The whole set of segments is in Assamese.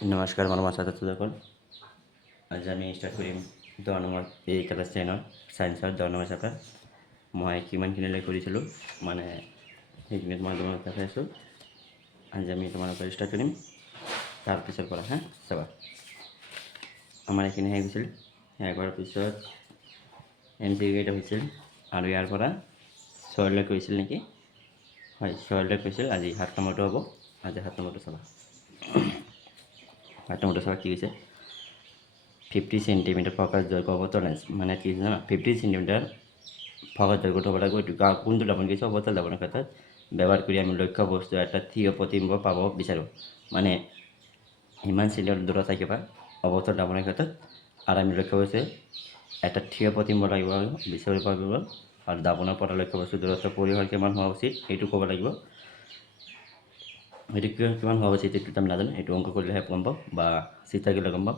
নমস্কাৰ মৰমৰ ছাত্ৰ-ছাত্ৰীসকল। আজি আমি ষ্টাৰ্ট কৰিম 10 নম্বৰ এই ক্লাছ 10ৰ ছায়েন্সৰ 10 নম্বৰ চেপ্টাৰ। মই কিমানখিনিলৈ কৰিছিলোঁ মানে সেইখিনি তোমালোকক দেখাই আছোঁ। আজি আমি তোমালোকৰ ষ্টাৰ্ট কৰিম তাৰপিছৰ পৰা চাবা। আমাৰ এইখিনি শেষ হৈছিল, শেষ হোৱাৰ পিছত MC কেইটা হৈছিল আৰু ইয়াৰ পৰা 6লৈ কৈছিল নেকি? হয়, 6লৈ কৈছিল। আজি 7 নম্বৰটো হ'ব। আজি 7 নম্বৰটো চাবা। 7 নম্বৰটো চাবা কি হৈছে, 50 সেন্টিমিটাৰ ফকাছ দৈৰ্ঘ্য অৱতল লেন্স মানে কি জানা, 50 সেন্টিমিটাৰ ফকাছ দৈৰ্ঘ্যটো হ'ব লাগিব। এইটো কোনটো দাপন কৰিছে? অৱতল দাপনৰ ক্ষেত্ৰত ব্যৱহাৰ কৰি আমি লক্ষ্য বস্তু এটা থিয় প্ৰতিবিম্ব পাব বিচাৰোঁ। মানে ইমান চেণ্টিমিটাৰ দূৰত থাকিবা অৱতল দাপনৰ ক্ষেত্ৰত, আৰু আমি লক্ষ্য বস্তু এটা থিয় প্ৰতিবিম্ব লাগিব বিচাৰিব পাৰিব। আৰু দাপনৰ পৰা লক্ষ্য বস্তু দূৰত্ব পৰিসৰ কিমান হোৱা উচিত এইটো ক'ব লাগিব। সেইটো কিমান হোৱা উচিত এইটো আমি নাজানো, এইটো অংক কৰিলেহে গম পাম বা চিন্তা কৰিলে গম পাম।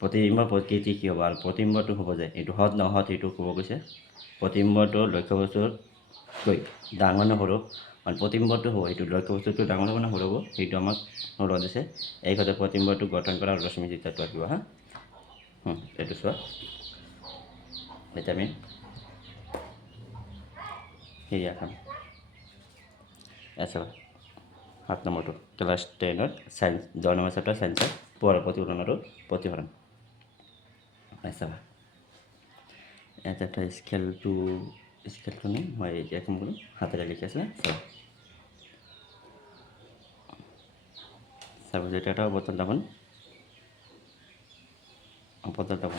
প্ৰতিবিম্বৰ প্ৰকৃতি কি হ'ব, আৰু প্ৰতিবিম্বটো হ'ব যে এইটো হত নহত সেইটো ক'ব কৈছে। প্ৰতিবিম্বটো লক্ষ্য বস্তুতকৈ ডাঙৰ নে সৰু, আৰু প্ৰতিবিম্বটো হ'ব এইটো লক্ষ্য বস্তুটো ডাঙৰ হ'ব নে সৰু হ'ব সেইটো আমাক সৰু দিছে। এই ক্ষেত্ৰত প্ৰতিবিম্বটো গঠন কৰা ৰশ্মি চিত্ৰটো আঁকিব এইটো চোৱা। এতিয়া আমি সেয়া খাম চাবা। 7 নম্বৰটো ক্লাছ 10ৰ ছায়েন্স 10 নম্বৰ চেপ্টাৰ ছায়েন্সৰ পোৱাৰ প্ৰতিফলন আৰু প্ৰতিফলন চাবা। এটা স্কেলটো নি মই এতিয়া কি কৰোঁ, হাতেৰে লিখি আছে চাব। যেটা এটা অৱতল দাপন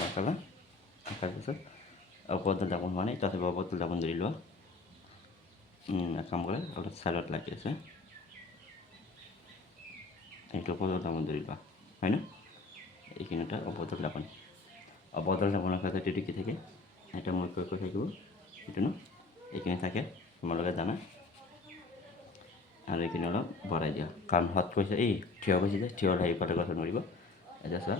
আঁকালা। তাৰপিছত অৱতল দাপন হোৱা নাই, তাতে অৱতল দাপন ধৰি লোৱা। কাম কৰে অলপ চাইডত লাগি আছে, এইটো অৱতল দাপন ধৰি লোৱা হয় ন। এইখিনি এটা অৱতল দাপন। অৱতল দাপনৰ ক্ষেত্ৰত এইটো কি থাকে, এটা মই কৈ থাকিব এইটো ন। এইখিনি থাকে তোমালোকে জানা, আৰু এইখিনি অলপ বঢ়াই দিয়া কাৰণ হত কৈছে এই থিয় কৈছে যে থিয় হ'লে এইফালে গঠন কৰিব। এতিয়া চোৱা,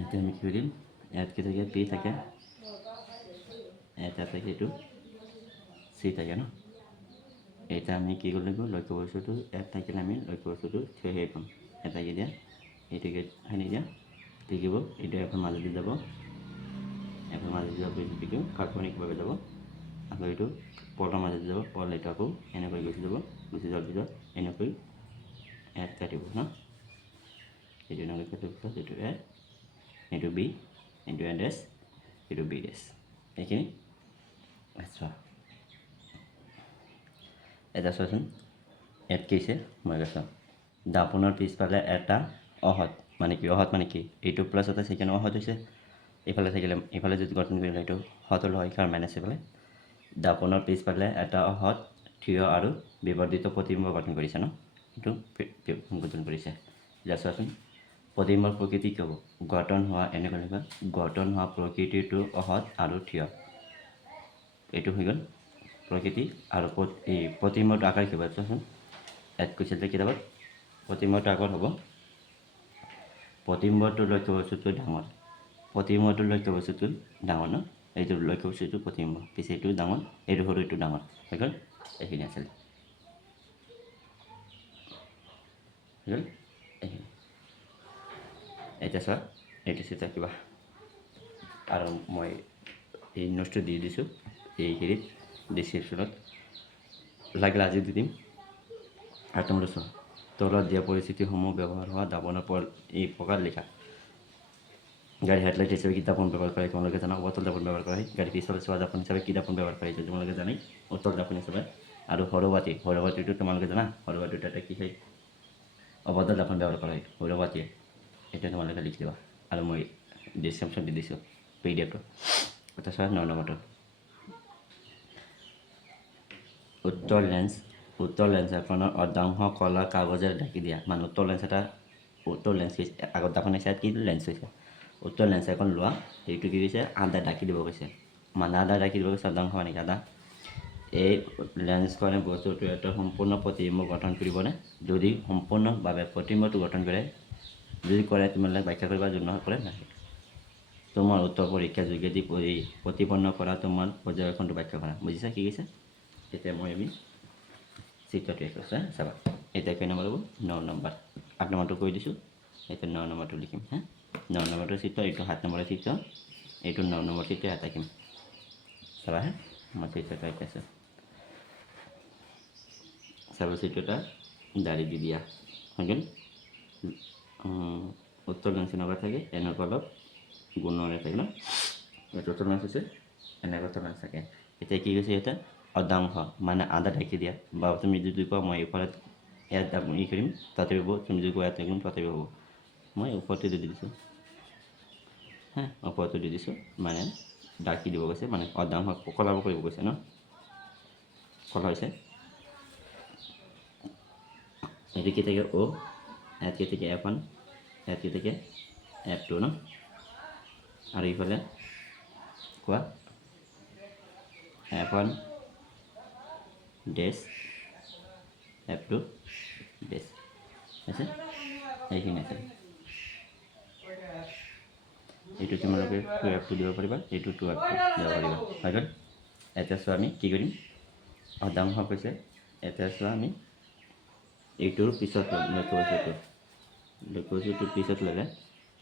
এতিয়া আমি কি কৰিম, ইয়াত কি থাকে পি থাকে, এটা থাকে এইটো চি থাকে ন। এতিয়া আমি কি কৰিব লাগিব, লক্ষ্য বস্তুটো ইয়াত থাকিলে আমি লক্ষ্য বস্তুটো থিয় হৈ পাম। এটা কি দিয়া এইটোকে সানি দিয়া দেখিব, এইটো এখন মাজেদি যাব, এখন মাজেদি যাব, এইটো কাল্পনিকভাৱে যাব। আকৌ এইটো পলৰ মাজেদি যাব, পল এইটো আকৌ এনেকৈ গুচি যাব, গুচি যোৱাৰ পিছত এনেকৈ ইয়াত কাটিব ন। এইটো এনেকৈ কাটিব পিছত এইটো এ, এইটো বি, এইটো এ ডেছ, এইটো বি ডেছ। এইখিনি চোৱা। এটা চোৱাচোন, ইয়াত কি হৈছে মই কৈছোঁ, দাপনৰ পিছফালে এটা অহত মানে কি, অহত মানে কি এইটো প্লাছ এটা ছেকেণ্ড অহত হৈছে। এইফালে থাকিলে এইফালে যদি গঠন কৰিলে এইটো হতল হয়, কাৰণ মাইনাছ এইফালে। দাপনৰ পিছফালে এটা অহত থিয় আৰু বিবৰ্ধিত প্ৰতিবিম্ব গঠন কৰিছে ন, এইটো গঠন কৰিছে। এতিয়া চোৱাচোন, প্ৰতিবিম্বৰ প্ৰকৃতি কি হ'ব, গঠন হোৱা এনেকুৱা গঠন হোৱা প্ৰকৃতিটো অহত আৰু থিয়। এইটো হৈ গ'ল প্ৰকৃতি। আৰু এই প্ৰতিবিম্বটো আকাৰ কি হ'ব চোৱাচোন, ইয়াত কৈছিল যে কিতাপত প্ৰতিবিম্বটো আকাৰ হ'ব, প্ৰতিবিম্বটোৰ লক্ষ্য বস্তুটো ডাঙৰ, প্ৰতিবিম্বটোৰ লক্ষ্য বস্তুটো ডাঙৰ ন। এইটো লক্ষ্য বস্তুটো প্ৰতিবিম্ব, পিছে এইটো ডাঙৰ, এইটো সৰু, এইটো ডাঙৰ হৈ গ'ল। এইখিনি আছিলে হৈ গ'ল এইখিনি। এতিয়া চোৱা, এইটো চিত্ৰ কিবা, আৰু মই এই নোটছটো দি দিছোঁ এইখিনিত ডিছক্ৰিপশ্যনত, লাগিলে আজি দি দিম। 8 নম্বৰ চোৱা, তলত দিয়া পৰিস্থিতিসমূহ ব্যৱহাৰ হোৱা দাপনৰ এই প্ৰকাৰ লিখা। গাড়ী হেডলাইট হিচাপে কি দাপন ব্যৱহাৰ কৰে তোমালোকে জানা, অৱতল দাপন ব্যৱহাৰ কৰা হয়। গাড়ী পিছফালে চোৱা দাপন হিচাপে কি দাপন ব্যৱহাৰ কৰে তোমালোকে জানাই, উত্তল দাপন হিচাপে। আৰু সৌৰবাতিটো তোমালোকে জানা, সৌৰবাতিটো এটা কি হয়, অৱতল দাপন ব্যৱহাৰ কৰা হয় সৌৰবাতিয়ে। এইটো তোমালোকে লিখি দিবা, আৰু মই ডিছক্ৰিপশ্যন দি দিছোঁ PDF-টো। এটা চোৱা 9 নম্বৰটো, উত্তৰ লেন্স এখনৰ অৰ্ধাংশ কলা কাগজেৰে ঢাকি দিয়া। মানে উত্তৰ লেন্স আগত দাপন হৈছে, কি লেন্স হৈছে, উত্তৰ লেন্স এখন লোৱা, সেইটো কি কৈছে আধা ঢাকি দিব কৈছে। মানে আধা ঢাকি দিব কৈছে, অৰ্ধাংশ মানে আধা। এই লেন্সখনে বস্তুটো এটা সম্পূৰ্ণ প্ৰতিবিম্ব গঠন কৰিবনে, যদি সম্পূৰ্ণভাৱে প্ৰতিবিম্বটো গঠন কৰে, যদি কৰে তোমালোকে ব্যাখ্যা কৰিবা, যদি নকৰে নাই। তোমাৰ উত্তৰ পৰীক্ষা যোগেদি প্ৰতিপন্ন কৰা তোমাৰ পৰ্যবেক্ষণটো ব্যাখ্যা কৰা। বুজিছা কি কৈছে? এতিয়া আমি চিত্ৰটো কৈছোঁ চাবা। এটা কেই নম্বৰ হ'ব 9 নম্বৰ 8 নম্বৰটো কৈ দিছোঁ এতিয়া 9 নম্বৰটো লিখিম হা 9 নম্বৰটো চিত্ৰ এইটো 7 নম্বৰ চিত্ৰ এইটো 9 নম্বৰ চিত্ৰ এটা লিখিম চাবা হা মই চিত্ৰটা এটা আছে চাবা চিত্ৰটা দাঁড়ি দি দিয়া হৈ গ'ল উত্তৰ লেন্স এনেকুৱা থাকে এনেকুৱা অলপ গুণৰে থাকে ন এইটো উত্তৰ লেন্স আছে এনেকুৱা উত্তৰ লেন্স থাকে এতিয়া কি কৈছে এটা অৰ্ধাংশ মানে আধা ঢাকি দিয়া বা তুমি যদি কোৱা মই এইফালে ইয়াত ই কৰিম তাতে হ'ব তুমি যদি কোৱা ইয়াত কৰিম তাতে হ'ব মই ওপৰতে দি দিছোঁ হা ওপৰতে দি দিছোঁ মানে ঢাকি দিব কৈছে মানে অৰ্ধাংশ কলাব কৰিব কৈছে ন কলা হৈছে এইটো কি থাকে অ' ইয়াত কি থাকে F1 ইয়াত কি থাকে F2 ন আৰু ইফালে কোৱা F1 ডেছ F2 ডেছ আছে এইখিনি আছে এইটো তোমালোকে 2F2 দিব পাৰিবা এইটো 2F2 দিব পাৰিবা হৈ গ'ল এতিয়া চোৱা আমি কি কৰিম অৰ্ধাংশ কৈছে এতিয়া চোৱা আমি এইটোৰ পিছত লক্ষ্যবস্তুটোৰ পিছত ল'লে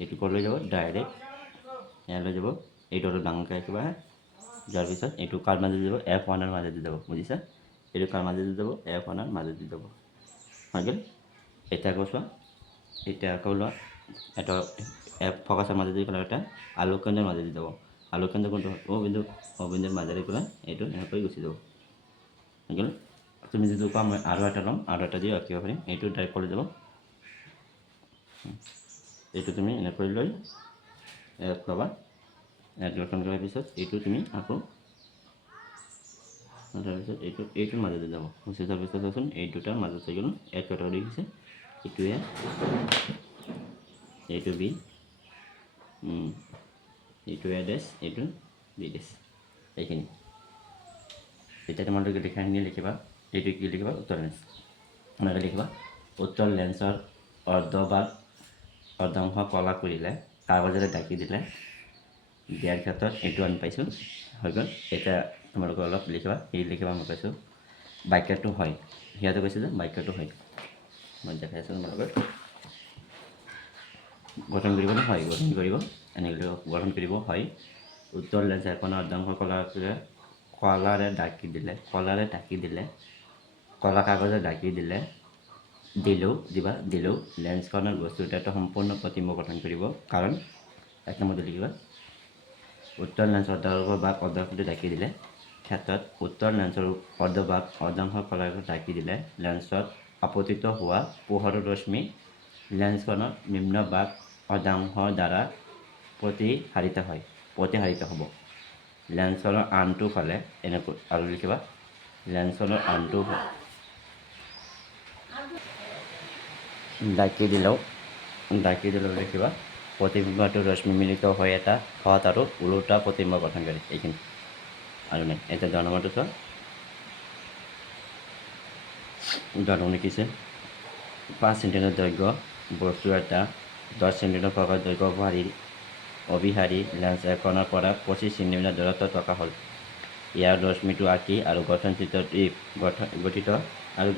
এইটো ক'লৈ যাব ডাইৰেক্ট ইয়ালৈ যাব এইটো অলপ ডাঙৰকৈ ৰাখিবা যোৱাৰ পিছত এইটো কাৰ মাজেদি যাব F1ৰ মাজেদি যাব বুজিছা এইটো কাৰ মাজেদি যাব F1ৰ মাজেদি যাব হৈ গ'ল এতিয়া আকৌ চোৱা এতিয়া আকৌ লোৱা এটা ফকাছৰ মাজেদি পেলাই এটা আলোককেন্দ্ৰৰ মাজেদি যাব আলোককেন্দ্ৰ কোনটো অ' বিন্দুৰ মাজেদি পেলাই এইটো এনেকৈ গুচি যাব হৈ গ'ল তুমি যদি কোৱা মই আৰু এটা ল'ম আৰু এটা দি আঁকিব পাৰিম এইটো ডাইৰেক্ট ক'লৈ যাব এইটো তুমি এনেকৈ লৈ ইয়াত ল'বা ইয়াত গঠন কৰাৰ পিছত এইটো তুমি আকৌ তাৰপিছত এইটোৰ মাজতে যাব গুচি যোৱাৰ পিছত চোৱাচোন এই দুটাৰ মাজত হৈ গ'ল এক কথা দেখিছে এইটো এ এইটো বি এইটো এ ডেছ এইটো বি ডেছ এইখিনি এতিয়া তোমালোকে লিখাখিনি লিখিবা এইটো কি লিখিবা উত্তৰ লেন্স এনেকৈ লিখিবা উত্তৰ লেন্সৰ অৰ্ধাংশ কলা কৰিলে কাগজেৰে ঢাকি দিলে দিয়াৰ ক্ষেত্ৰত এইটো আমি পাইছোঁ হৈ গ'ল এতিয়া তোমালোকে অলপ লিখিবা এই লিখিবা মই পাইছোঁ বাক্যটো হয় সিহঁতে কৈছে যে বাক্যটো হয় মই দেখাই আছোঁ তোমালোকে গঠন কৰিব নে হয় গঠন কৰিব এনেকৈ গঠন কৰিব হয় উত্তৰ লেন্স এখনৰ অৰ্ধাংশ কলাৰে ঢাকি দিলে কলা কাগজে ঢাকি দিলেও লেন্সখনৰ বস্তু এটা সম্পূৰ্ণ প্ৰতিবিম্ব গঠন কৰিব কাৰণ এক নম্বৰটো লিখিবা উত্তৰ লেন্সৰ অৰ্ধাংশটো ঢাকি দিলে ক্ষেত্ৰত উত্তৰ লেন্সৰ অৰ্ধাংশ কলাৰে ঢাকি দিলে লেন্সত আপতিত হোৱা পোহৰৰ ৰশ্মি লেন্সখনৰ নিম্ন ভাগ অৰ্ধাংশৰ দ্বাৰা প্ৰতিহাৰিত হ'ব লেন্সৰ আনটো ফালে এনেকৈ আৰু লিখিবা লেন্সৰ আনটো ঢাকি দিলেও লিখিবা প্ৰতিবিম্বটো ৰশ্মি মিলিত হৈ এটা সৎ আৰু ওলোটা প্ৰতিবিম্ব গঠন কৰে এইখিনি আৰু নাই এতিয়া 10 নম্বৰটো চোৱা 10 নম্বৰ লিখিছে 5 সেণ্টিমিটাৰ দৈৰ্ঘ্য বস্তু এটা 10 সেণ্টিমিটাৰ প্ৰকাৰ দৈৰ্ঘ্য অভিহাৰী লেন্স এখনৰ পৰা 25 সেণ্টিমিটাৰ দূৰত্ব থকা হ'ল ইয়াৰ ৰশ্মিটো আঁকি আৰু গঠন চিত্ৰত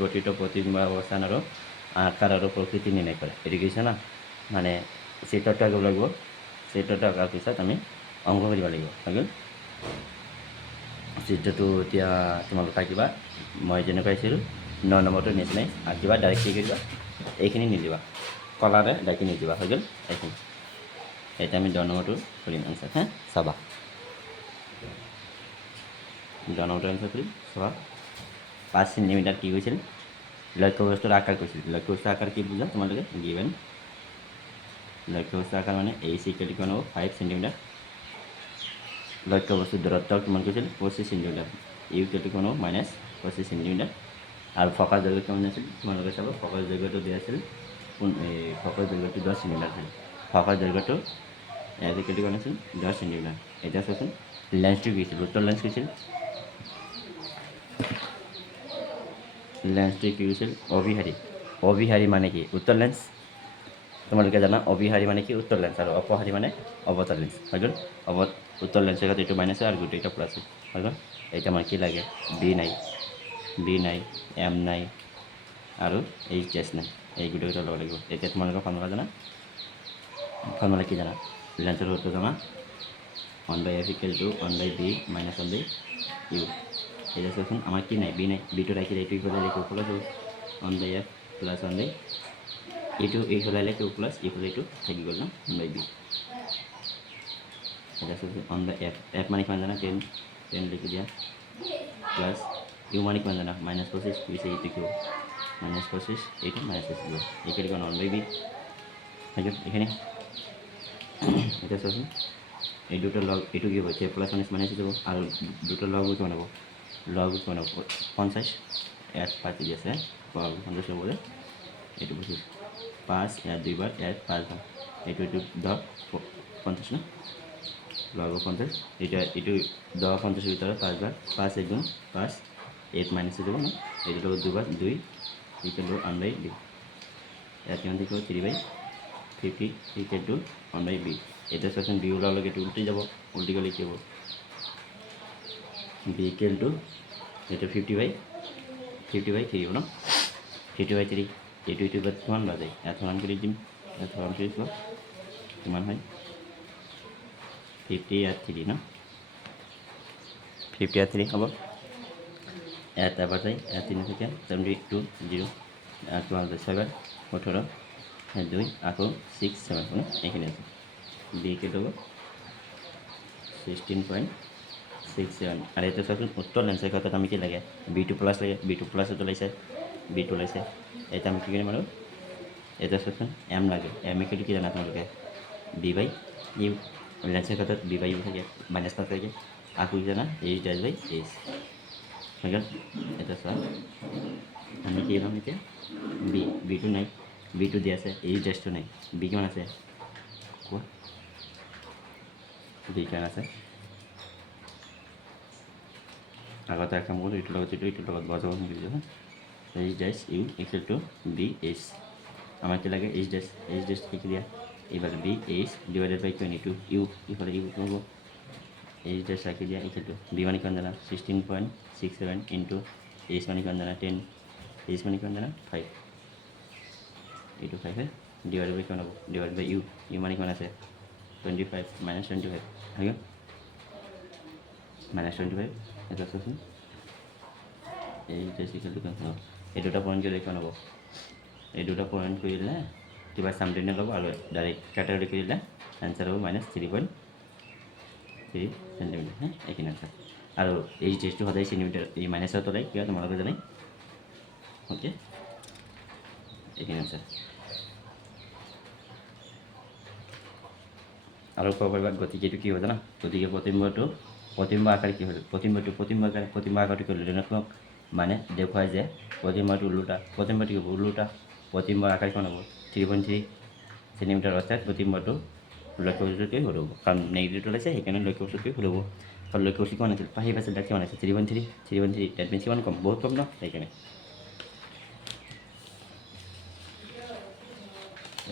গঠিত প্ৰতিবিম্ব অৱস্থান আৰু আকাৰ আৰু প্ৰকৃতি নিৰ্ণয় কৰে এইটো কৈছে না মানে চিত্ৰটো আঁকিব লাগিব চিত্ৰটো আঁকাৰ পিছত আমি অংক কৰিব লাগিব হৈ গ'ল চিত্ৰটো এতিয়া তোমালোকে আঁকিবা মই যেনেকৈ আছিলোঁ 9 নম্বৰটো নিচিনাই আঁকিবা ডাইৰেক্ট কি কৰিবা এইখিনি নিদিবা কলাৰে ঢাকি নিদিবা হৈ গ'ল এইখিনি এতিয়া আমি 10 নম্বৰটো কৰিম আনচাৰ হা চাবা 10 নম্বৰটো আনচাৰ কৰিম চাবা 5 সেণ্টিমিটাৰ কি কৈছিল লক্ষ্যবস্তুৰ আকাৰ কৈছিল লক্ষ্যবস্তুৰ আকাৰ কি বুজা তোমালোকে গিভেন লক্ষ্যবস্তুৰ আকাৰ মানে এই চিকেল কিমান হ'ব 5 সেণ্টিমিটাৰ লক্ষ্যবস্তুৰ দূৰত্ব কিমান কৈছিল 25 সেণ্টিমিটাৰ ইউ কেলটো কিমান হ'ব -25 সেণ্টিমিটাৰ আৰু ফকাছ দৈৰ্ঘ্য কিমান আছিল তোমালোকে চাব ফকাছ দৈৰ্ঘ্যটো দিয়া আছিল ফকাছ দৈৰ্ঘ্যটো 10 সেণ্টিমিটাৰ আছিল ফকাছ দৈৰ্ঘ্যটো ইয়াতে কেলটো কিমান আছিল 10 সেণ্টিমিটাৰ এতিয়া চোৱাচোন লেন্সটো কি আছিল উত্তৰ লেন্স কৈছিল লেন্সটো কি হৈছিল অভিহাৰী মানে কি উত্তৰ লেন্স তোমালোকে জানা অভিহাৰী মানে কি উত্তৰ লেন্স আৰু অপহাৰী মানে অৱতল লেন্স হৈ গ'ল উত্তৰ লেন্সৰ ক্ষেত্ৰত এইটো মাইনাছ আৰু গোটেইটা প্লাছ হৈ গ'ল এতিয়া আমাৰ কি লাগে বি নাই এম নাই আৰু এইচ ডেছ নাই, এই গোটেইকেইটা ল'ব লাগিব। এতিয়া তোমালোকৰ ফৰ্মুলা জানা? ফৰ্মুলা কি জানা? লেন্সৰ সূত্ৰ জানা? 1/f = 1/b - 1/u। এতিয়া চোৱাচোন আমাৰ কি নাই? বি নাই। বিটো ৰাখিলে এইটো ইফালে লিখো প্লাছ 1/f + 1/, এইটো এইফালে লিখো প্লাছ ইফালে এইটো থাকি গ'ল ন 1/b। এতিয়া চোৱাচোন 1/f, f মানে কিমান জানা? 10 লিখি দিয়া প্লাছ ইউ মানে কিমান জানা? -25 পিছে এইটো কিয় -25, এইটো -25 দিব, এইটো কিমান 1/b হৈ গ'ল এইখিনি। এতিয়া চোৱাচোন এই দুটো লগ, এইটো কি হ'ব? +1 মাইনাছ যাব আৰু দুটো লগ কিমান হ'ব? লগ কিমান হ'ব? 50। ইয়াত 5 দি আছে 50 হ'ব যে এইটো বুজি 5, ইয়াত 2 বাৰ, ইয়াত 5 বাৰ, এইটো 10 50 ন, লগ 50। এতিয়া এইটো 10 50 ভিতৰত 5 বাৰ, 5 × 1 5, 8 মাইনাছ যাব ন, এইটো লগত 2 বাৰ 2 = 1/b। ইয়াত কিমান থাকিব? 3/50 = 1/b। এতিয়া চোৱাচোন বি ওলালে এইটো উল্টি যাব, উল্টি গ'লে কি হ'ব? b = এইটো 50/3 হ'ব ন, 50/3। এইটো কিমান লোৱা যায়? ইয়াত সমান কৰি দিম, ইয়াত সমান কৰি চোৱা কিমান হয়? 50 ইয়াত 3 ন, 50 ইয়াত 3 হ'ব। ইয়াত এবাৰ যায়, ইয়াত 3 থাকে 72 0, আকৌ 6 বাৰ 18, 2 আকৌ 6 7 ন, এইখিনি আছে। বি = 16.67। আৰু এইটো চাচোন উত্তৰ লেন্সৰ ক্ষেত্ৰত আমি কি লাগে? b2 প্লাছ লাগে, b2 প্লাছটো ওলাইছে, b2 ওলাইছে। এতিয়া আমি কি কৰিম আৰু? এতিয়া চোৱাচোন m লাগে, m = কি জানা তোমালোকে? b/u। লেন্সৰ ক্ষেত্ৰত b/u থাকে, মাইনাছ থাকে, আকৌ কি জানা? h'/h হৈ গ'ল। এতিয়া চোৱা আমি কি ল'ম এতিয়া? বিটো নাই, বিটো দি আছে, h' নাই, বি কিমান আছে কোৱা? বি কিমান আছে? আগতে এক কাম কৰোঁ, এইটোৰ লগত এইটোৰ লগত বজাব মিলি যাব। h'(u) = bh। আমাৰ কি লাগে? h' লিখি দিয়া, এইবাৰ bh / 22 u, ইফালে u হ'ব, h' ৰাখি দিয়া b মানে কিমান জানা? 16.67 × h মানে কিমান জানা? 10, h মানে কিমান জানা? 5, এইটো 5 হয়, / কিমান হ'ব? / u মানে কিমান আছে? 25 - 25 হৈ গ'ল, -25। এতিয়া চোৱাচোন h' কিমান হ'ব? এই দুটা পইণ্ট কৰিলে কিমান হ'ব? এই দুটা পইণ্ট কৰিলে কিবা চামথিং ল'ব আৰু ডাইৰেক্ট কাটাৰ কৰিলে এনচাৰ হ'ব -3.3 cm। এইখিনি আনচাৰ। আৰু h' সদায় চেণ্টিমিটাৰ, এই মাইনাছত ওলাই কিয় তোমালোকে জানে? অ'কে, এইখিনি আনচাৰ। আৰু ক'ব পাৰিবা গতিকে এইটো কি হয় জানা? গতিকে প্ৰতিম্ব আকাৰ কি হ'ল? প্ৰতিম্ব আকাৰটো কি হ'ল? ঋণাত্মক, মানে দেখুৱাই যে প্ৰতিম্বটো ওলোটা, প্ৰতিম্বটো কি হ'ব? ওলোটা। প্ৰতিম্বৰ আকাৰ কিমান হ'ব? 3.3 cm, অৰ্থাৎ প্ৰতিম্বটো লক্ষ্যবস্তুতকৈ সৰু হ'ব, কাৰণ নেগেটিভটো ওলাইছে, সেইকাৰণে লক্ষ্যবস্তুতকৈ সৰু হ'ব। কাৰণ লক্ষ্যবস্তু কিমান আছিল? 5 আছিল, তাত কিমান আছে? 3.3, ডেট মিনছ কিমান কম? বহুত কম ন, সেইকাৰণে।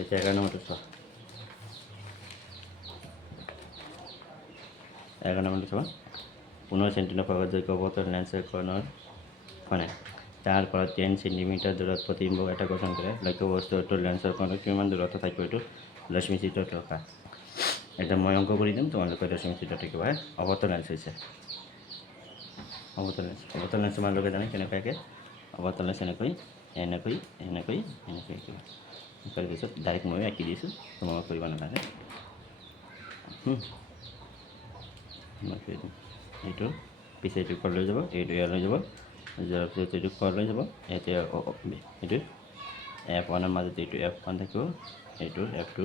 এতিয়া 11 নম্বৰটো চোৱা, 11 নম্বৰটো চোৱা। 15 cm পাৰয্যক অৱতল লেন্সৰ কৰ্ণৰ তাৰ পৰা 10 cm দূৰত প্ৰতিবিম্ব এটা গঠন কৰে। লক্ষ্যবস্তুটোৰ লেন্সৰ কৰ্ণৰ কিমান দূৰত্ব থাকিব? এইটো ৰশ্মি চিত্ৰত ৰখা। এতিয়া মই অংক কৰি দিম, তোমালোকে ৰশ্মি চিত্ৰত থাকিব। অৱতল লেন্স হৈছে অৱতল লেন্স তোমালোকে জানে কেনেকুৱাকৈ? অৱতল লেন্স এনেকৈ কৰি দিছোঁ, ডাইৰেক্ট ময়ো আঁকি দিছোঁ, তোমালোকে কৰিব নালাগে। মই কৰি দিম, এইটো পিছে এইটো ক'ত লৈ যাব? এইটো ইয়াত লৈ যাব, যোৱাৰ পিছত এইটো ক'ত লৈ যাব? এতিয়া এইটো F1ৰ মাজত এইটো F1 থাকিব, এইটো F2,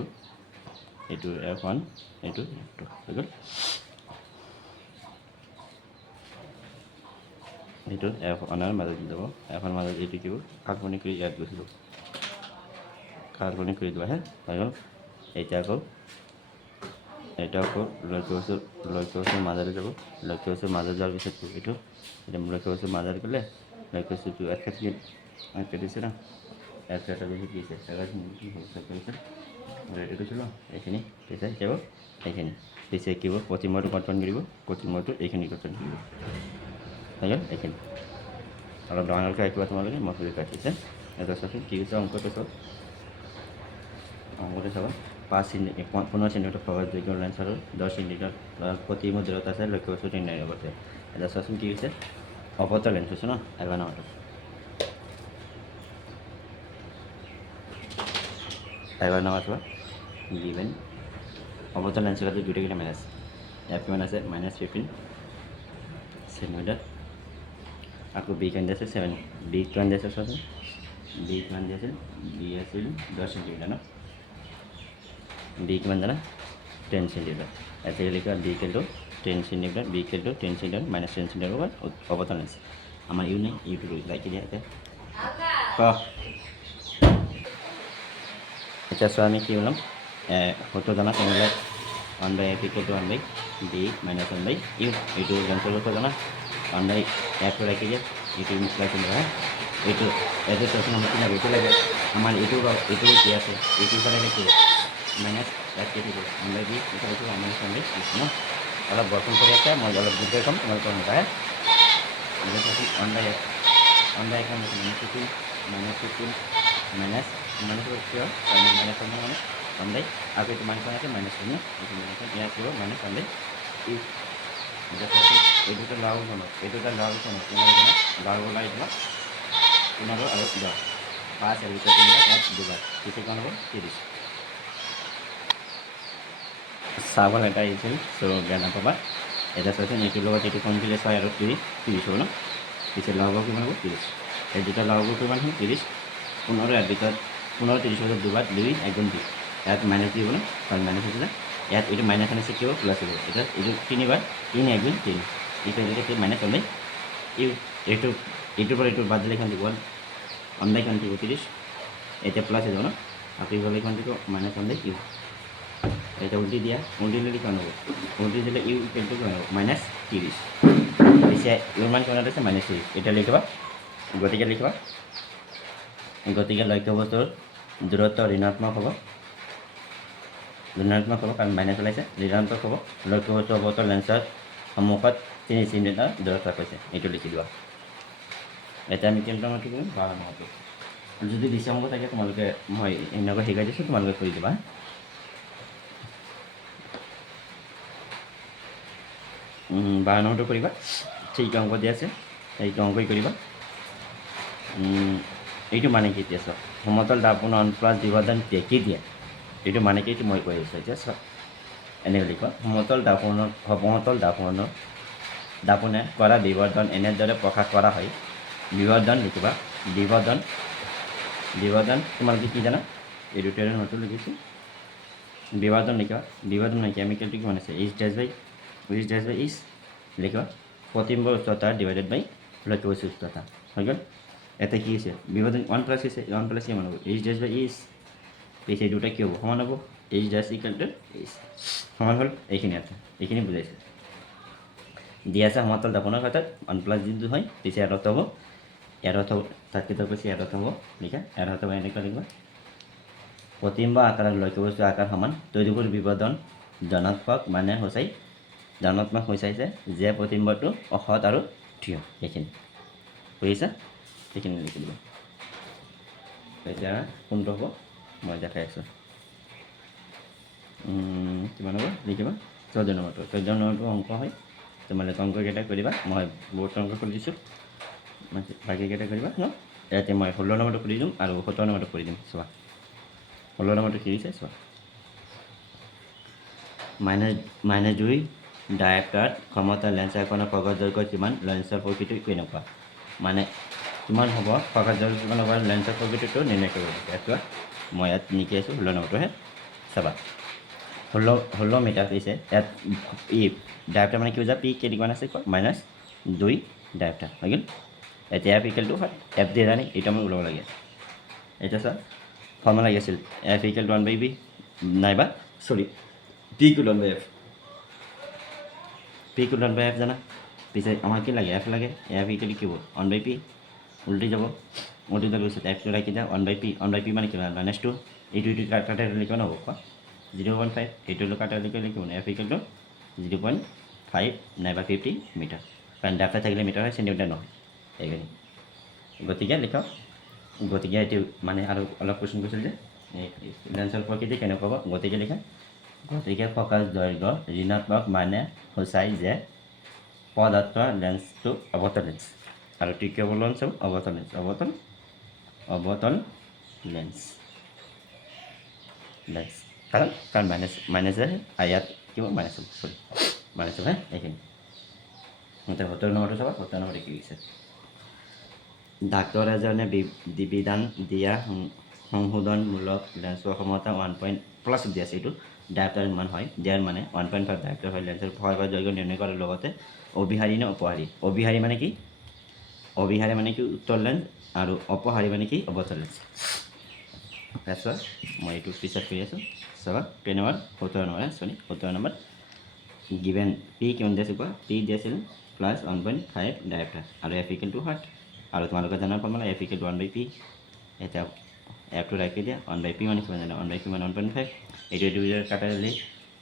এইটো F1, এইটো F2 হৈ গ'ল। এইটো F1ৰ মাজত যাব, F1ৰ মাজত এইটো কি হ'ব? কাল্পনিক কৰি ইয়াত গুচি যাব, কাল্পনিক কৰি দিব হৈ গ'ল। এতিয়া আকৌ লক্ষ্যবস্তুৰ মাজলৈ যাব, লক্ষ্যবস্তুৰ মাজত যোৱাৰ পিছত এইটো এতিয়া লক্ষ্যবস্তুৰ মাজত গ'লে লক্ষ্যবস্তুটো ইয়াত দিছে ন, ইয়াত এটা বেছি কি আছে? এইটো ছিল এইখিনি পিছে কি হ'ব? এইখিনি পিছে কি হ'ব? প্ৰতিম্বটো গঠন কৰিব, প্ৰতিম্বটো এইখিনি গঠন কৰিব হৈ গ'ল। এইখিনি অলপ ডাঙৰকৈ আঁকিবা তোমালোকে, মই কৰি কাটিছে এটা চাওকচোন কি হৈছে অংকটো চাওক অংকটো চাব 15 সেন্টিমিটার প্রবাহযোগ্য লেন্স আর 10 সেন্টিমিটার প্রতি দূরত্ব আছে লক্ষ্যবস্তু নির্ণয় করতে এটা চাওকচোন কি হৈছে অবতল লেন্স হৈছে ন এবাৰ নামটো এবাৰ নাম আছে গিভেন অবতল লেন্সের কাছে দুটো কিলো মাইনাস এফ কিমান আছে -15 সেন্টিমিটার আকৌ বি কিমান আছে 7 বি কিমান আছে চাওকচোন বি কিমান আছে বি আছিল 10 সেন্টিমিটার ন বি কিমান জানা 10 সেন্টিমিটার এটা লিখা B equal to 10 centimetre B equal to 10 centimetre minus 10 centimetre অবতল লেন্স আমার ইউ নেই ইউটো লাইক দিয়া এটা ক এটা সো আমি কি বললাম হতো জানা তোমরা 1/f equal to 1/b minus 1/u এইটো লেন্সৰ কথা জানা 1/f ৰাখি দিয়া এইটো ইনফ্লেশন হয় এইটো এটো সমান আমাৰ কি লাগে এইটো লাগে আমাৰ এইটো কি আছে এইটো ফালে কি মাইনাস এক কেজি 1/b এটা হচ্ছে মাইনাস 1/b ন অলপ বর্তন করে আছে মই অলপ বুঝতে কম তোমার কোন হয় এটা হচ্ছে 1/f 1/f মানে 15 মাইনাস হচ্ছে মাইনাস মানে 1/, আগে তো মাইনাস আছে মাইনাস না এটা মাইনাস ইয়া কি হবে মাইনাস 1/, এটা হচ্ছে এই দুটো লাভ হলো এই দুটো লাভ হলো তোমার জন্য লাভ হলো এটা তোমার আর দাও 5 এর ভিতরে তুমি এক দুবার কিতে কোন হবে 30 সাবল এটা ইছিল সো জ্ঞান পাবা এটা হচ্ছে এইটো লগত এইটো কোন দিলে 6 আর 30 হবে না কিতে লাভ হবে কিমান হবে 30 এই দুটো লাভ হবে কিমান হবে 30 15 এর ভিতর 15 30 হলে দুবার 2 একগুণ 2 ইয়াত মাইনাস দিব না কারণ মাইনাস হচ্ছে ইয়াত এটা মাইনাস আনিছে কি হবে প্লাস হবে এটা এইটো তিনিবার 3 একগুণ 3 এটা এটা মাইনাস হলে এইটোৰ পৰা এইটো বাদ দিলে কিমান দিব 1/, কিমান দিব 30 এটা প্লাস হৈ যাব না আকৌ এইভাবে কিমান দিব মাইনাস 1/u এটা উল্টি দিয়া উল্টি দিলে কিমান হ'ব উল্টি দিলে ইউ ইকুয়াল টু কিমান হ'ব মাইনাস 30 পিছে ইউৰ মান কিমান আছে মাইনাস 30 এটা লিখিবা গতিকে লক্ষ্যবস্তুৰ দূৰত্ব ঋণাত্মক হ'ব কাৰণ মাইনাস ওলাইছে ঋণাত্মক হ'ব লক্ষ্যবস্তু অৱতল লেন্সৰ সন্মুখত 3 সেন্টিমিটাৰ দূৰত্ব কৈছে এইটো লিখি দিবা এটা আমি কেনেকৈ মাতি কৰিম 12 নম্বৰটো যদি দিছে অংক থাকে তোমালোকে মই এনেকৈ শিকাই দিছোঁ তোমালোকে কৰি দিবা 12 নম্বৰটো কৰিবা ঠিক অংক দিয়া আছে এইটো অংকই কৰিবা এইটো মানে কি এতিয়া চোৱা সমতল দাপোনৰ অনুপ্ৰাস বিভাজন কি দিয়ে এইটো মানে কি এইটো মই কৈ আছোঁ এতিয়া চোৱা এনেকৈ লিখোৱা সমতল দাপোনে কৰা বিবৰ্ধন এনেদৰে প্ৰকাশ কৰা হয় বিবৰ্ধন লিখিবা বিবৰ্ধন তোমালোকে কি জানা এই দুটাৰ নোটটো লিখিছোঁ বিবৰ্ধন লিখিবা বিবৰ্ধন কেমিকেলটো কিমান আছে এইচ ডেছ বাই ইচ লিখিবা প্ৰতিম্বৰ উচ্চতা ডিভাইডেড বাই লক্ষ্যবস্তু উচ্চতা হৈ গ'ল এটা কি হৈছে বিভাজন 1 প্লাস আছে 1 প্লাস সমান হ'ব এইচ ডেছ বাই ইচ পিছে দুটা কি হ'ব সমান হ'ব এইচ ডেছ ইকুয়াল টু ইচ সমান হ'ল এইখিনি আছে এইখিনি বুজাইছে দিয়া আছে সমতল দাপনৰ ক্ষেত্ৰত 1 প্লাস যিটো হয় পিছে এর অর্থ হ'ব তাতকৈ কৈছে এর অর্থ হ'ব লিখা এর অর্থ হ'ব এনেকৈ লিখিবা প্ৰতিম্ব আকাৰৰ লক্ষ্যবস্তু আকাৰ সমান তদুপৰি বিবৰ্ধন ধনাত্মক মানে ধনাত্মক হৈছে যে প্ৰতিম্বটো অসৎ আৰু থিয় এইখিনি বুজিছা এইখিনি লিখি দিবা এতিয়া কোনটো হ'ব মই দেখাই আছোঁ কিমান হ'ব লিখিবা 14 নম্বৰটো অংক হয় তোমালোকে অংককেইটা কৰিবা মই বহুত অংক কৰি দিছোঁ বাকীকেইটা কৰিবা ন ইয়াতে মই 16 নম্বৰটো কৰি দিম আৰু 17 নম্বৰটো কৰি দিম চোৱা 16 নম্বৰটো কি দিছে চোৱা -2 ডায়েপ্টাৰ ক্ষমতা লেন্স এখনৰ ফ'কাছ দৈৰ্ঘ্য কিমান লেন্সৰ প্ৰকৃতি কেনেকুৱা মানে কিমান হ'ব ফ'কাছ দৈৰ্ঘ্য কিমান হ'ব লেন্সৰ প্ৰকৃতিটো নিৰ্ণয় কৰিব লাগে চোৱা মই ইয়াত লিখি আছোঁ 16 নম্বৰটোহে চাবা 16 মিটাৰ দিছে ইয়াত ডায়েপ্টাৰ মানে কি বুজা পি কিমান আছে -2 ডায়েপ্টাৰ হৈ গ'ল এতিয়া এফ ইকুৱেল টু এফ দিয়ে জানি এইটো আমি ওলাব লাগে এতিয়া চোৱা ফৰ্মুলা লাগিছিল এফ ইকুৱেল টু 1/b নাইবা সৰি P equal to 1/f P equal to 1/f জানা পিছে আমাৰ কি লাগে এফ লাগে এফ ইকুৱেল কি হ'ব 1/p উল্টি যাব পিছত এফটো ৰাখি যা 1/p মানে কিমান -2 এইটো কাটাৰ লিখিব নহ'ব কোৱা 0.5 এইটো কাটাৰ লিখিব এফ ইকুৱেল টু 0.5 নাইবা 50 মিটাৰ কাৰণ ডাটা থাকিলে মিটাৰ হয় চেণ্টিমিটাৰ নহয় এইখিনি গতিকে লিখক গতিকে এইটো মানে আৰু অলপ কুৱেশ্যন কৈছিল যে লেন্সৰ প্ৰকৃতি কেনেকুৱা হ'ব গতিকে লিখা গতিকে ফ'কাছ দৈৰ্ঘ্য ঋণাত্মক মানে সূচায় যে পদাৰ্থৰ লেন্সটো অৱতল লেন্স আৰু তৃতীয় লেন্স হ'ব অৱতল লেন্স অৱতল লেন্স কাৰণ মাইনাছে ইয়াত কি হ'ব মাইনাছ হ'ব চৰি মাইনাছ হ'ব এইখিনি এতিয়া 17 নম্বৰটো চাবা 17 নম্বৰটো কি দিছে ডাক্তৰ এজনে বিধান দিয়া সংশোধনমূলক লেন্সৰ ক্ষমতা 1+ দি আছে এইটো ডায়েপ্টাৰ মান হয় দিয়াৰ মানে 1.5 ডায়েপ্টাৰ হয় লেন্সৰ ফ'কাছ দৈৰ্ঘ্য নিৰ্ণয় কৰাৰ লগতে অবিহাৰী নে অপহাৰী অবিহাৰী মানে কি উত্তল লেন্স আৰু অপহাৰী মানে কি অৱতল লেন্স তাৰপিছত মই এইটো পিছত কৰি আছোঁ চাবা 17 নম্বৰ গিভেন পি কিমান দিছিল কোৱা পি দিছিল +1.5 ডায়েপ্টাৰ আৰু এফ ইকুৱেল টু হাৰ্ট আৰু তোমালোকে জানাৰ formula F equal to 1/p এতিয়া এফটো ৰাখি দিয়া 1/p মানে কিমান জানা 1/p মানে 1.5 এইটো কাটাকাটি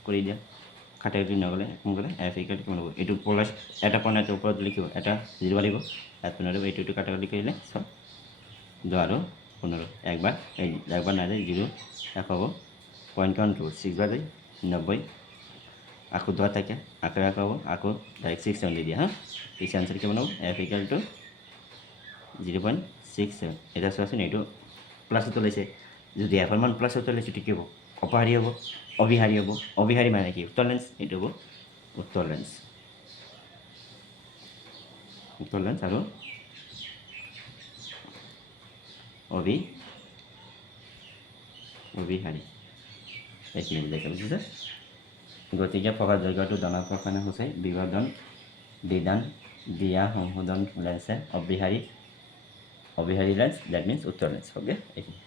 কৰি দিয়া কাটাকাটি নগ'লে সোনকালে এফ ইকুৱেল টু কিমান হ'ব এইটো প্লাছ এটা পইণ্ট ওপৰত লিখিব এটা 0 দিব তাত পোন্ধৰ এইটো কাটাকাটি কৰিলে চব 10 আৰু 15 একবাৰ নাযায় 0 1 হ'ব পইণ্ট কিমান হ'ব 6 বাৰ 90 আকৌ 10 থাকে আকৌ হ'ব আকৌ ডাইৰেক্ট 6 দি দিয়া হা পিছে আনচাৰ কিমান হ'ব এফ ইকুৱেল টু 0.67 এটা চোৱাচোন এইটো প্লাছ উতলাইছে যদি এফৰ মান প্লাছ উতলাইছে এইটো কি হ'ব অপহাৰী হ'ব অবিহাৰী মানে কি উত্তল লেন্স এইটো হ'ব উত্তল লেন্স আৰু অবিহাৰী এইখিনি বুজাইছে বুজিছে গতিকে ফ'কাছ দৈৰ্ঘ্যটো ধনাত্মক মানে সূচায় বিধান দিয়া সংশোধন লেন্সে অবিহাৰী লেন্স ডেট মিনছ উত্তল লেন্স অ'কে এইখিনি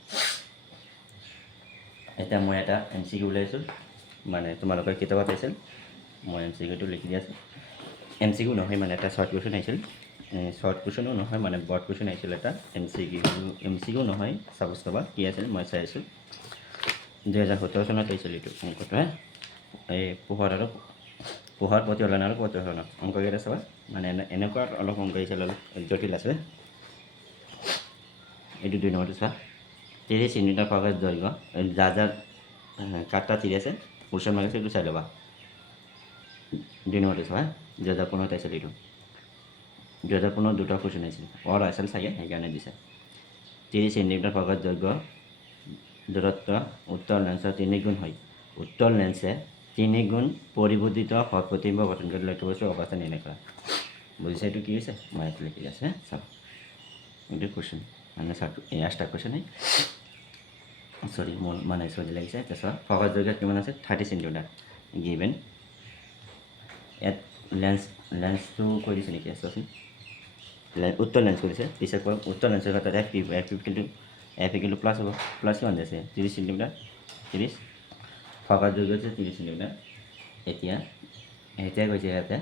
এতিয়া মই এটা MCQ ওলাইছোঁ মানে তোমালোকৰ কিতাপত আহিছিল মই MCQটো লিখি দি আছোঁ MCQ নহয় মানে এটা শ্বৰ্ট কুৱেশ্যন আহিছিল শ্বৰ্ট কুৱেশ্যনো নহয় মানে ব্ৰড কুৱেশ্যন আহিছিল এটা MCQ নহয় চাপ'জ চাবা কি আছিল মই চাই আছোঁ 2017 চনত আহিছিল এইটো অংকটো এই পোহৰ প্ৰতিফলন আৰু প্ৰতিফলন অংককেইটা চাবা মানে এনেকুৱা অলপ অংক আহিছিল অলপ জটিল আছে এইটো 2 নম্বৰটো চোৱা 30 চেণ্টিমিটাৰ ফ'কাছ দৈৰ্ঘ্য যাৰ কাঠটা 30 আছে কুৱেশ্যন মাৰ্ক আছে এইটো চাই ল'বা 2 নম্বৰটো চোৱা 2015 আহিছিল এইটো 2015 দুটা কুৱেশ্যন আহিছিল আছিল চাগে সেইকাৰণে দিছে 30 চেণ্টিমিটাৰ ফ'কাছ দৈৰ্ঘ্য দূৰত্ব উত্তল লেন্সৰ 3 গুণ হয় উত্তল লেন্সে 3 গুণ পৰিৱৰ্তিত হট প্ৰতিবিম্ব গঠন কৰি লক্ষ্য বস্তুৰ অৱস্থা নিৰ্ণয় কৰা বুজিছে এইটো কি হৈছে মই এইটো লিখি আছে চাওক এইটো কুৱেশ্যন মানে এক্সট্ৰা কুৱেশ্যন চৰি মোৰ মানে চৰি লাগিছে তাৰপিছত ফ'কাছ দৈৰ্ঘ্য কিমান আছে 30 চেণ্টিমিটাৰ গিভেন ইয়াত লেন্সটো কৈ দিছে নেকি চোৱাচোন উত্তল লেন্স কৰিছে পিছত কওক উত্তল লেন্সৰ ক্ষেত্ৰত এফ ইকুৱেল টু প্লাছ হ'ব প্লাছ কিমান আছে 30 চেণ্টিমিটাৰ 30 ফ'কাছ দৈৰ্ঘ্য হৈছে 30 চেণ্টিমিটাৰ এতিয়া কৈছে ইয়াতে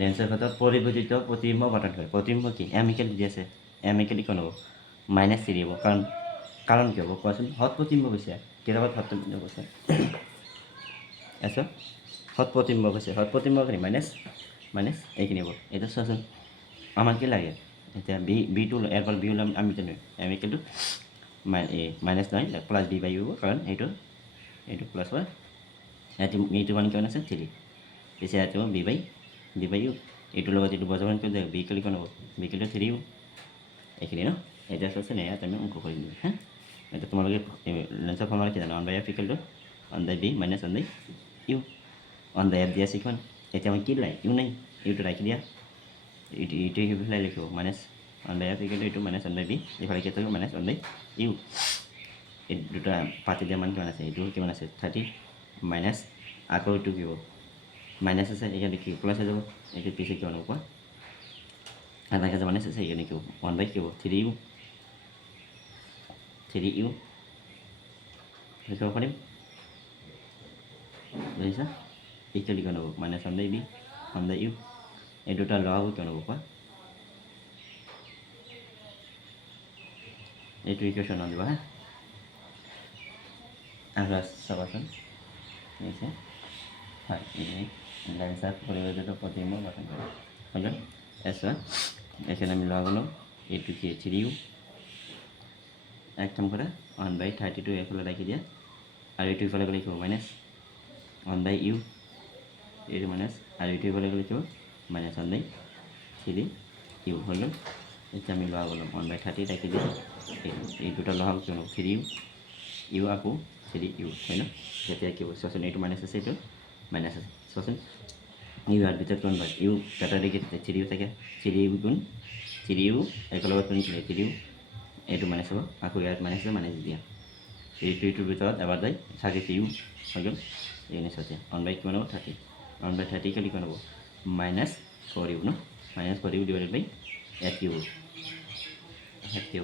লেন্সৰ ক্ষেত্ৰত পৰিৱৰ্তিত প্ৰতিবিম্ব গঠন কৰে প্ৰতিবিম্ব কি এম ইকুৱেল দি আছে এম ইকুৱেল কিমান হ'ব -3 হ'ব কাৰণ কি হ'ব কোৱাচোন হট প্ৰতিবিম্ব কৈছে কিতাপত হট প্ৰতিবিম্ব কৈছে হট প্ৰতিবিম্ব কৈছে হট প্ৰতিবিম্ব কি মাইনাছ এইখিনি হ'ব এতিয়া চোৱাচোন আমাৰ কি লাগে এতিয়া বিটো এৰ পৰা বি ওলাম আমি জানো m equal to -9 plus b by u হ'ব কাৰণ এইটো প্লাছ হয় এইটো মানে কিমান আছে 3 পিছে ইয়াত হ'ব বি বাই ইউ এইটোৰ লগত এইটো বজাব কিয় যায় বি ইকুৱেল কিমান হ'ব বি ইকুৱেল টু 3 হ'ব এইখিনি ন এতিয়া চোৱাচোন ইয়াত আমি অংক কৰি দিওঁ হা এতিয়া তোমালোকে লেন্সৰ ফৰ্মুলা কি জানা 1/f equal to 1/b minus 1/u 1/f দিয়া আছে কিমান এতিয়া মই কি লাই ইউ নাই ইউটো ৰাখি দিয়া এইটো সেইফালে লিখিব মাইনাছ 1/f ইকুৱেল টু এইটো মাইনাছ 1/b এইফালে কি থাকিব মাইনাছ 1/u এই দুটা পাতি দিয়া মান কিমান আছে এইটো কিমান আছে 30 মাইনাছ আকৌ এইটো কি হ'ব মাইনাছ আছে এইকাৰণে কি প্লাছ হৈ যাব এইটো পিছে কিমান হ'ব কোৱা এনেকৈ যে মাইনাছ আছে এইকাৰণে কি হ'ব 1/কি হ'ব 3u লিখিব পাৰিম বুজিছা ইকুৱেল কিমান হ'ব মাইনাছ 1/b 1/u এই দুটা লগাব কিমান হ'ব কোৱা এইটো ইকুৱেশ্যন দিব হা আৰু চাবাচোন নিছে হয় লেন্সৰ পৰিৱৰ্তিত প্ৰতিবিম্ব গঠন কৰে হৈ গ'ল এছ এখানে আমি লগাব এইটো কি 3u এক কাম কৰা 1/32 এইফালে ৰাখি দিয়া আৰু এইটো ইফালে গ'লে লিখিব মাইনাছ 1/u এইটো মাইনাছ আৰু এইটো ইফালে গ'লে লিখিব মাইনাছ 1/3u হৈ গ'ল। এতিয়া আমি লোৱা গ'লো 1/30 ৰাখি দিয়া এই দুটা লোৱা হ'ল কিয়নো 3u আকৌ 3u হয় ন। তেতিয়া কি হ'ব চোৱাচোন এইটো মাইনাছ আছে এইটো মাইনাছ আছে চোৱাচোন ইউ আর ভিতর কোন বার ইউ কাটা রেখে 3u থাকে 3u গুণ 3u একের লগত কোন 3u এইটো মাইনাছ হ'ব আকৌ ইয়াত মাইনাছ মাইনাছ দিয়া এইটোৰ ভিতৰত এবাৰ যায় 32 হৈ গ'ল এই নিচতে 1/30 কিমান হ'ব 30 1/30 কেলি কিমান হ'ব -4u ন -4u ডিভাইডেড বাই 8u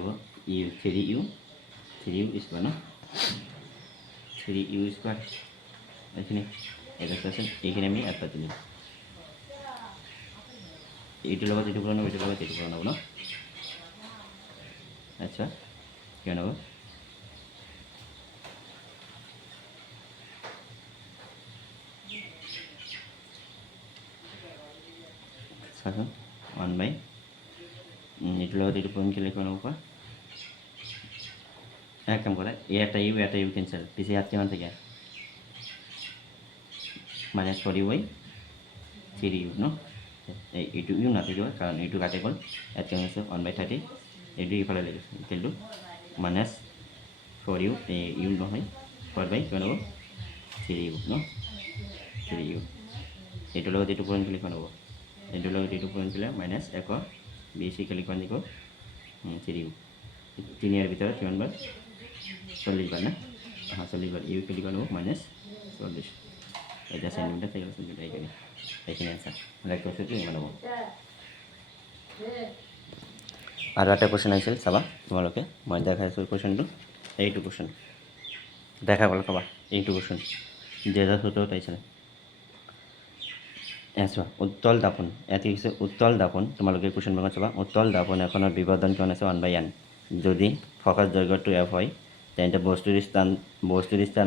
হ'ব ইউ 3u স্কোয়ার ন 3u স্কোয়ার এখানে এটা আছে এখানে আমি একটা দিলাম এইটোৰ লগত এইটো পুৰণা এইটোৰ লগত এইটো পুৰণা হ'ব ন আচ্ছা কিমান হ'ব চাচোন 1/, এইটোৰ লগত এইটো পূৰণ কৰিলে কিমান হ'ব কোৱা এক কাম কৰা এটা ইউ কেঞ্চেল পিছে ইয়াত কিমান থাকে -4u/3u ন এইটো ইউ নাথাকিব কাৰণ এইটো কাটি গ'ল ইয়াত কিমান আছে 1/30 এইটো ইফালে লাগিছে কিন্তু -4u ইউ নহয় 4/, কিমান হ'ব 3u ন 3u এইটোৰ লগত এইটো পূৰণ কৰিলে কিমান হ'ব এইটোৰ লগত এইটো পূৰণ কৰিলে -120 কিমান দিব 3u 3 ইয়াৰ ভিতৰত কিমান বাৰ 40 বাৰ না 40 বাৰ ইউ কিমান হ'ব -40 এটা সেন্টিমিটাৰ থেকে সেন্টিমিটাৰ এখানে অ্যান্সাৰ ৰাইট কোশ্চেনটি ইমান হ'ব আৰু এটা কোশ্চেন আহিছিল চাবা তোমালোকে মই দেখাইছোঁ কোশ্চেনটো এইটো কোশ্চেন দেখা গ'ল চাবা এইটো কোশ্চেন 2017 আহিছিলে চোৱা উত্তল দাপন এটি হৈছে উত্তল দাপন তোমালোকে কোশ্চেন বেংকত চাবা উত্তল দাপন এখনৰ বিভাজন কিমান আছে 1/n যদি ফকাছ দৈৰ্ঘ্যটো f হয় তেন্তে বস্তুৰ স্থান আৰু বস্তুৰ স্থান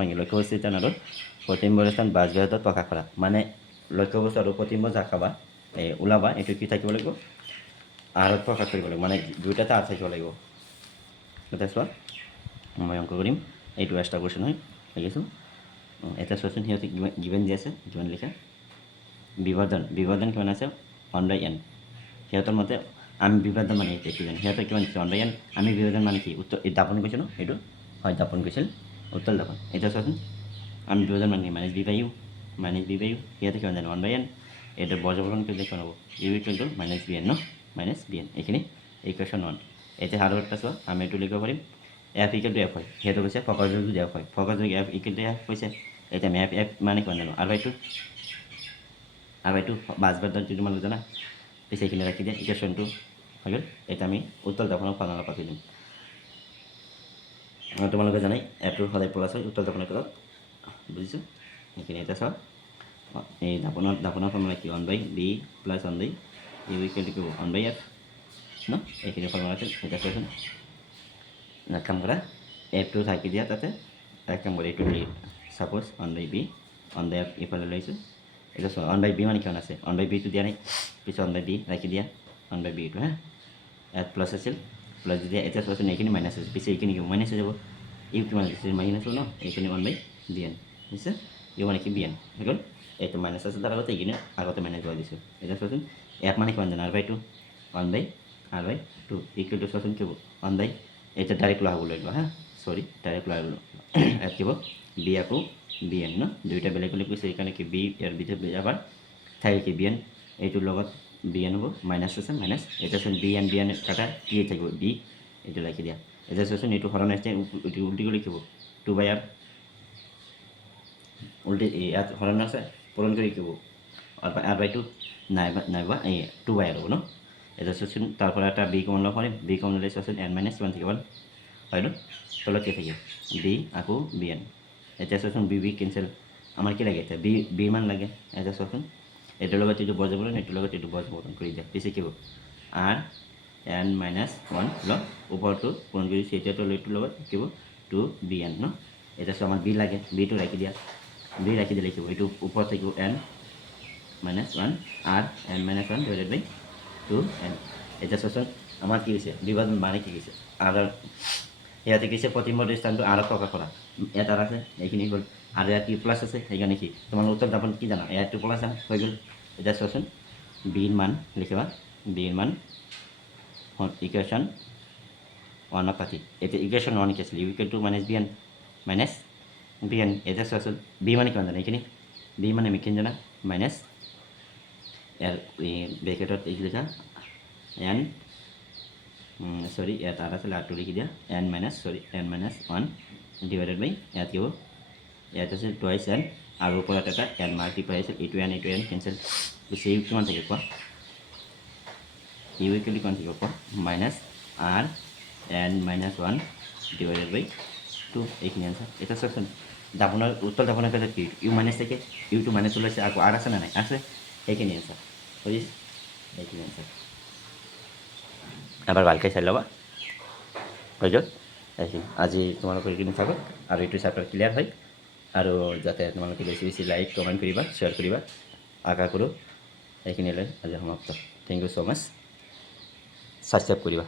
মানে লক্ষ্যবস্তুৰ স্থান আৰু প্ৰতিম্বৰ স্থান বাজবিহতত প্ৰকাশ কৰা মানে লক্ষ্যবস্তু আৰু প্ৰতিম্বৰ যাখাবা ওলাবা এইটো কি থাকিব লাগিব আৰত প্ৰকাশ কৰিব লাগিব মানে দুইটাতে আৰ থাকিব লাগিব এতিয়া চোৱা মই অংক কৰিম এইটো এক্সট্ৰা কুৱেশ্যন হয় লিখিছোঁ এটা চোৱাচোন সিহঁতে গিভেন দি আছে কিমান লিখা বিভাজন কিমান আছে 1/n সিহঁতৰ মতে আমি বিভাজন মানে এতিয়া কি জানো সিহঁতৰ কিমান দিছে 1/n আমি বিভাজন মানে কি উত্তৰ এই দাপন কৈছোঁ ন এইটো হয় দাপন কৈছিল উত্তল দাপন এতিয়া চোৱাচোন আমি বিভাজন মানে -b/u সিহঁতে কিমান জানো 1/n এইটো বৰ্গবৰ্ণ কৰিলে কিমান হ'ব ইউ ইকুৱেল টু -bn ন -bn এইখিনি ইকুৱেশ্যন 1 এতিয়া আৰু এটা চোৱা আমি এইটো লিখিব পাৰিম f ইকুৱেল টু f হয় সেইটো কৈছে ফকাছ দৈৰ্ঘ্য f হয় ফকাছ দৈৰ্ঘ্য f ইকুৱেল টু f কৈছে এতিয়া আমি f মানে কিমান জানো আৰু এইটো বাজবাৰ যদি তোমালোকে জানা পিছে এইখিনি ৰাখি দিয়া ইকুৱেশ্যনটো হৈ গ'ল এতিয়া আমি উত্তল দাপনৰ ফৰ্মুলা পাতি দিম তোমালোকে জানাই এফটোৰ সদায় প্লাছ হয় উত্তল দাপনৰ তলত বুজিছোঁ সেইখিনি এতিয়া চাওক এই দাপনৰ ফৰ্মুলা কি 1/b plus 1/u equal to 1/f ন এইখিনি ফৰ্মুলা আছিল এতিয়া চোৱাচোন এক কাম কৰা এফটো থাকি দিয়া তাতে এক কাম কৰা এইটো সাপোজ 1/b 1/f ইফালে লৈছোঁ এতিয়া চোৱা 1/b মানে কিমান আছে 1/b টো দিয়া নাই পিছত 1/b ৰাখি দিয়া 1/b এইটো হা ইয়াত প্লাছ আছিল প্লাছ দিয়া এতিয়া চোৱাচোন এইখিনি মাইনাছ আছে পিছে এইখিনি কি মাইনাছ হৈ যাব ইউ কিমান আছে মাইনাছ হ'ব ন এইখিনি 1/bn নিশ্চয় ইউ মানে কি bn হৈ গ'ল এইটো মাইনাছ আছে তাৰ আগতে এইখিনি আগতে মাইনাছ কৰি দিছোঁ এতিয়া চোৱাচোন এফ মানে কিমান জানো r/2 1/r/2 ইকুৱেল টু চোৱাচোন কি হ'ব 1/, এটা ডাইৰেক্ট লোৱা হ'ব লৈ লোৱা হা চৰি ডাইৰেক্ট লোৱা হ'ব ইয়াত কি হ'ব b আকৌ bn ন দুইটা বেলেগ বেলেগ কৈছে সেইকাৰণে কি b ইয়াৰ ভিতৰত আবাৰ থাকে কি bn এইটোৰ লগত bn হ'ব মাইনাছ আছে মাইনাছ এটা চোন bn কাটা কি থাকিব b এইটো ৰাখি দিয়া এতিয়া চোৱাচোন এইটো হৰণ আছে উল্টি কৰি লিখিব 2/r উল্টি ইয়াত হৰণ আছে পূৰণ কৰি লিখিব r/2 নাইবা এই 2/r হ'ব ন এটা চোৱাচোন তাৰ পৰা এটা b কমন ল'ব পাৰিম b কমন ল'লে চোৱাচোন n - 1 থাকিব হয় ন তলত কি থাকিব b আকৌ bn এতিয়া চোৱাচোন b কেঞ্চেল আমাৰ কি লাগে এতিয়া b মান লাগে এতিয়া চোৱাচোন এইটোৰ লগত এইটো বৰ্গমূল এইটোৰ লগত এইটো বৰ্গমূল কৰি দিয়া পিছে কি হ'ব r n - 1 লগ ওপৰটো পূৰণ কৰিছোঁ এতিয়াতো এইটোৰ লগত কি হ'ব 2bn ন এতিয়া চোৱা আমাৰ b লাগে bটো ৰাখি দিয়া b ৰাখি দিলে কি হ'ব এইটো ওপৰত থাকিব n - 1 r n - 1 ডিভাইডেড বাই 2n এতিয়া চোৱাচোন আমাৰ কি হৈছে বিভাজন মানে কি হৈছে আৰু ইয়াতে কৈছে প্ৰতিমূৰ্তিৰ স্থানটো আৰত প্ৰকাশ কৰা ইয়াত আৰ আছে এইখিনি হ'ল আৰু ইয়াত কি প্লাছ আছে সেইকাৰণে কি তোমালোকৰ উত্তৰ দাপন কি জানা ইয়াতটো প্লাছ হৈ গ'ল এতিয়া চোৱাচোন বিৰ মান লিখিবা বিৰ মান ইকুৱেশ্যন ওৱানক কাটি এতিয়া ইকুৱেশ্যন ওৱান কি আছিলে u equal to minus b n minus b n এতিয়া চোৱাচোন বি মানে কিমান জানা এইখিনি বি মানে মিকিন জানা মাইনাছ ইয়াৰ ব্ৰেকেটত এই লিখা এন সৰি ইয়াত আৰ আছিলে আৰটো লিখি দিয়া এন মাইনাছ ওৱান ডিভাইডেড বাই ইয়াত কি হ'ব ইয়াত আছে টুৱাইছ এন আৰু ওপৰত এটা এন মাল্টিপ্লাই আছিল এইটো এন কেঞ্চেল পিছে ইউ কিমান থাকিব কোৱা ইউ ইকুৱেল কিমান থাকিব কোৱা minus R N minus one divided by two এইখিনি আনচাৰ এতিয়া চাওকচোন দাপনৰ উত্তৰ দাপনৰ ক্ষেত্ৰত কি ইউ মাইনাছ থাকে ইউটো মাইনাছ ওলাইছে আকৌ আৰ আছে নে নাই আছে সেইখিনি আনচাৰ বুজিছে এইখিনি আনচাৰ এবাৰ ভালকৈ চাই ল'বা হৈ গ'ল এইখিনি আজি তোমালোকৰ এইখিনি থাকক আৰু এইটো চেপ্টাৰ ক্লিয়াৰ হয় আৰু যাতে তোমালোকে বেছি বেছি লাইক কমেণ্ট কৰিবা শ্বেয়াৰ কৰিবা আশা কৰোঁ এইখিনিলৈ আজি সমাপ্ত thank you so' much subscribe কৰিবা